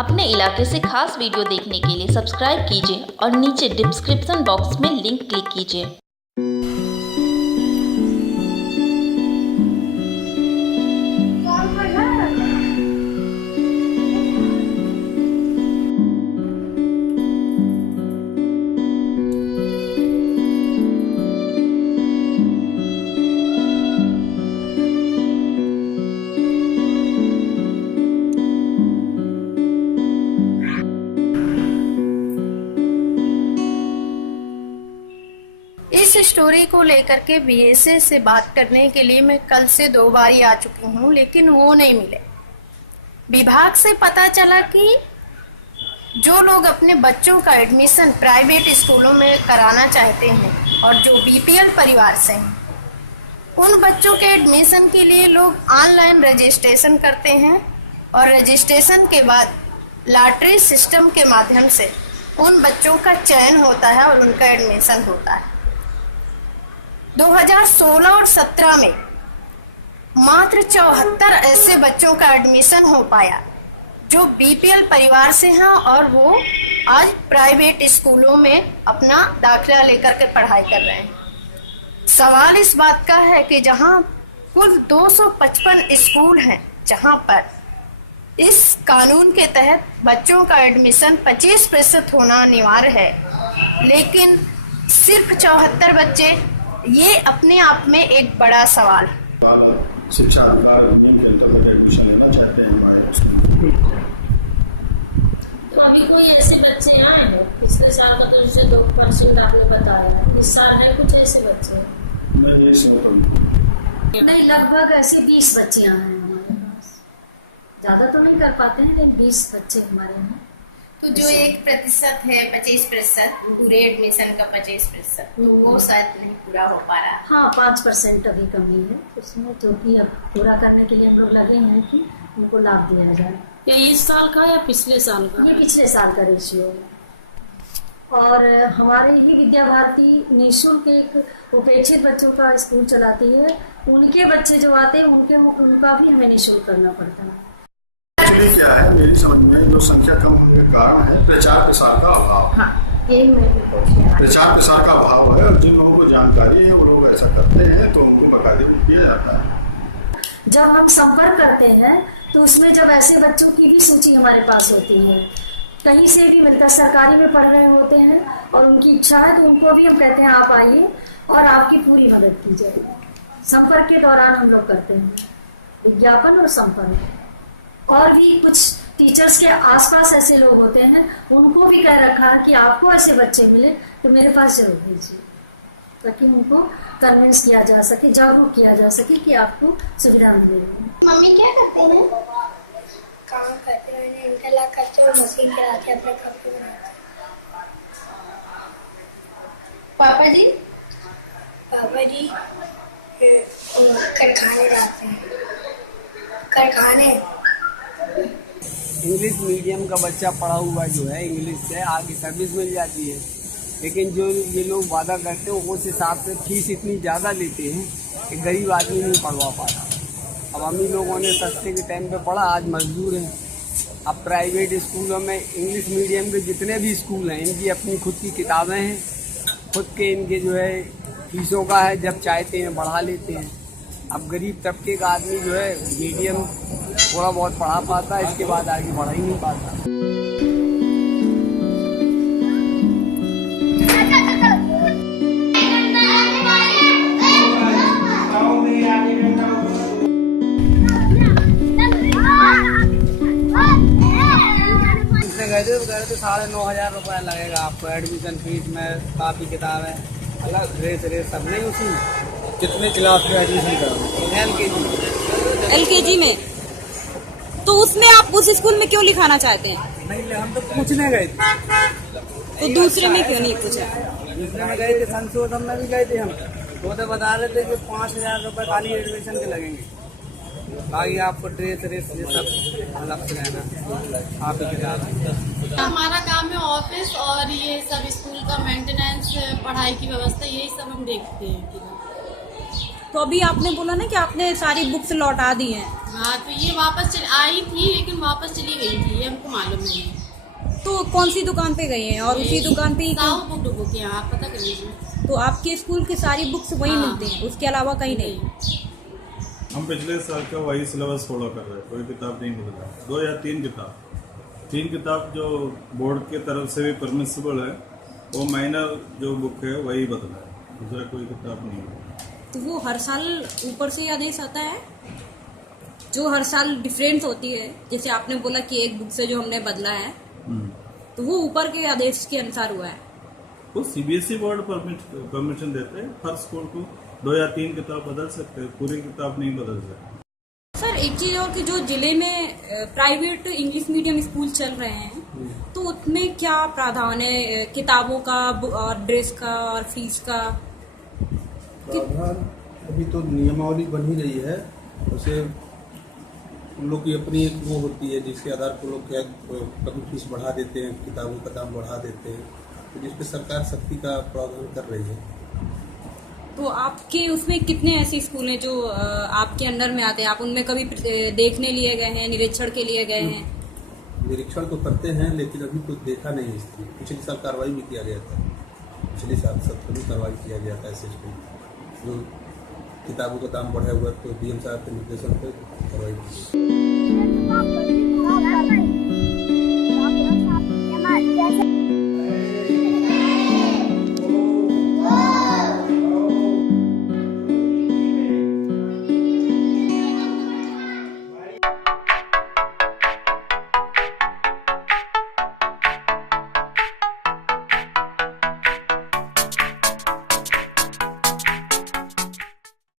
अपने इलाके से खास वीडियो देखने के लिए सब्सक्राइब कीजिए और नीचे डिस्क्रिप्शन बॉक्स में लिंक क्लिक कीजिए। इस स्टोरी को लेकर के बीएसए से बात करने के लिए मैं कल से 2 बार आ चुकी हूँ, लेकिन वो नहीं मिले। विभाग से पता चला कि जो लोग अपने बच्चों का एडमिशन प्राइवेट स्कूलों में कराना चाहते हैं और जो बीपीएल परिवार से हैं, उन बच्चों के एडमिशन के लिए लोग ऑनलाइन रजिस्ट्रेशन करते हैं और रजिस्ट्रेशन के बाद लॉटरी सिस्टम के माध्यम से उन बच्चों का चयन होता है और उनका एडमिशन होता है। 2016 और 17 में मात्र 74 ऐसे बच्चों का एडमिशन हो पाया जो बीपीएल परिवार से हैं और वो आज प्राइवेट स्कूलों में अपना दाखिला लेकर के पढ़ाई कर रहे हैं। सवाल इस बात का है कि जहां कुल 255 स्कूल हैं जहां पर इस कानून के तहत बच्चों का एडमिशन 25% होना अनिवार्य है, लेकिन सिर्फ 74 बच्चे, ये अपने आप में एक बड़ा सवाल है। शिक्षा अधिकार के अंतर्गत एडमिशन लेना चाहते हैं हमारे स्कूल। तो अभी कोई ऐसे बच्चे आए हैं? पिछले साल का तो जैसे 2% आपने बताया, इस साल है कुछ ऐसे बच्चे? नहीं, लगभग ऐसे 20 बच्चे आए हैं हमारे पास। ज्यादा तो नहीं कर पाते हैं, लेकिन 20 बच्चे हमारे यहाँ। तो जो 1% है, 25% पूरे एडमिशन का 25%, तो वो शायद नहीं पूरा हो पा रहा है। हाँ, 5% अभी कमी है उसमें, जो कि अब पूरा करने के लिए हम लोग लगे हैं कि उनको लाभ दिया जाए। ये इस साल का या पिछले साल का? ये पिछले साल का रेशियो है। और हमारे ही विद्या भारती निःशुल्क एक उपेक्षित बच्चों का स्कूल चलाती है। उनके बच्चे जो आते हैं उनका भी हमें निःशुल्क करना पड़ता है। क्या है मेरी समझ में, जो संख्या कम होने का कारण है प्रचार प्रसार का अभाव। हाँ, यही मैं भी पूछ रहा हूं। प्रचार प्रसार का अभाव है और जिन लोगों को जानकारी है वो लोग ऐसा करते हैं तो उनको बाकायदे किया जाता है। जब हम संपर्क करते हैं तो उसमें जब ऐसे बच्चों की भी सूची हमारे पास होती है, कहीं से भी मिलकर सरकारी में पढ़ रहे होते हैं और उनकी इच्छा है तो उनको भी हम कहते हैं आप आइए और आपकी पूरी मदद की जाएगी। संपर्क के दौरान हम लोग करते हैं विज्ञापन और संपर्क। और भी कुछ टीचर्स के आसपास ऐसे लोग होते हैं, उनको भी कह रखा है कि आपको ऐसे बच्चे मिले तो मेरे पास जरूर भेजिए, ताकि उनको कन्विंस किया जा सके, जागरूक किया जा सके कि आपको सुविधा मिलेगी। मम्मी क्या करते हैं? काम करते हैं, इंटरलॉक करते हैं, मशीन चलाते हैं, अपने कपड़े बनाते हैं। पापा जी? पापा जी कारखाने जाते हैं। कारखाने इंग्लिश मीडियम का बच्चा पढ़ा हुआ जो है, इंग्लिश से आगे सर्विस मिल जाती है, लेकिन जो ये लोग वादा करते हैं उस हिसाब से फीस इतनी ज़्यादा लेते हैं कि गरीब आदमी नहीं पढ़वा पाता। अब हम ही लोगों ने सस्ते के टाइम पे पढ़ा, आज मजदूर हैं। अब प्राइवेट स्कूलों में इंग्लिश मीडियम के जितने भी स्कूल हैं, इनकी अपनी खुद की किताबें हैं, खुद के इनके जो है फीसों का है, जब चाहते हैं बढ़ा लेते हैं। अब गरीब तबके का आदमी जो है मीडियम थोड़ा बहुत पढ़ा पाता है, इसके बाद आगे बढ़ा ही नहीं पाता। गए थे 9,500 रुपया लगेगा आपको एडमिशन फीस में, कापी किताबें अलग, ड्रेस सब नहीं उसी में। कितने क्लास में एडमिशन कराना? LKG में। तो उसमें आप उस स्कूल में क्यों लिखाना चाहते हैं? नहीं, हम तो पूछने गए थे। तो दूसरे में क्यों नहीं पूछा? दूसरे में गए थे, संशोधन में भी गए थे हम, तो बता रहे थे कि 5,000 रुपये खाली एडमिशन के लगेंगे, बाकी आपको ड्रेस ये सब अलग से रहना आप ही। हमारा काम है ऑफिस और ये सब स्कूल का मेंटेनेंस, पढ़ाई की व्यवस्था, यही सब हम देखते हैं। तो अभी आपने बोला ना कि आपने सारी बुक्स लौटा दी हैं, हाँ, तो ये वापस आई थी लेकिन वापस चली गई थी, ये हमको मालूम नहीं है। तो कौन सी दुकान पे गई हैं? और उसी दुकान पे ही साहू बुक डिपो के यहाँ, आप पता कर लीजिए। तो आपके स्कूल की सारी बुक्स वहीं हाँ। मिलती हैं, उसके अलावा कहीं नहीं? हम पिछले साल का वही सिलेबस फॉलो कर रहे हैं, कोई किताब नहीं बदला। 2 या 3 किताब जो बोर्ड की तरफ से भी परमिसिबल है, वो माइनर जो बुक है वही बदला है, दूसरा कोई किताब नहीं है। तो वो हर साल ऊपर से ही आदेश आता है जो हर साल डिफरेंस होती है? जैसे आपने बोला कि एक बुक से जो हमने बदला है, तो वो ऊपर के आदेश के अनुसार हुआ है? वो सीबीएसई बोर्ड परमिशन देते हैं, हर स्कूल को 2 या 3 किताब बदल सकते हैं, पूरी किताब नहीं बदल सकते। सर एक चीज और कि जो जिले में प्राइवेट इंग्लिश मीडियम स्कूल चल रहे हैं, तो उसमें क्या प्रावधान है किताबों का और ड्रेस का और फीस का? प्रावधान अभी तो नियमावली बन ही रही है, उसे उन लोग की अपनी एक वो होती है जिसके आधार पर लोग क्या कभी फीस बढ़ा देते हैं, किताबों का दाम बढ़ा देते हैं, तो जिस पे सरकार सख्ती का प्रावधान कर रही है। तो आपके उसमें कितने ऐसे स्कूल हैं जो आपके अंडर में आते हैं? आप उनमें कभी देखने लिए गए हैं, निरीक्षण के लिए गए हैं? निरीक्षण तो करते हैं लेकिन अभी कुछ देखा नहीं है। पिछले साल कार्रवाई भी किया गया था, पिछले साल सब भी कार्रवाई किया गया था ऐसे स्कूल जो किताबों का दाम बढ़ा हुआ, तो डीएम साहब के निर्देशन पर कार्रवाई की।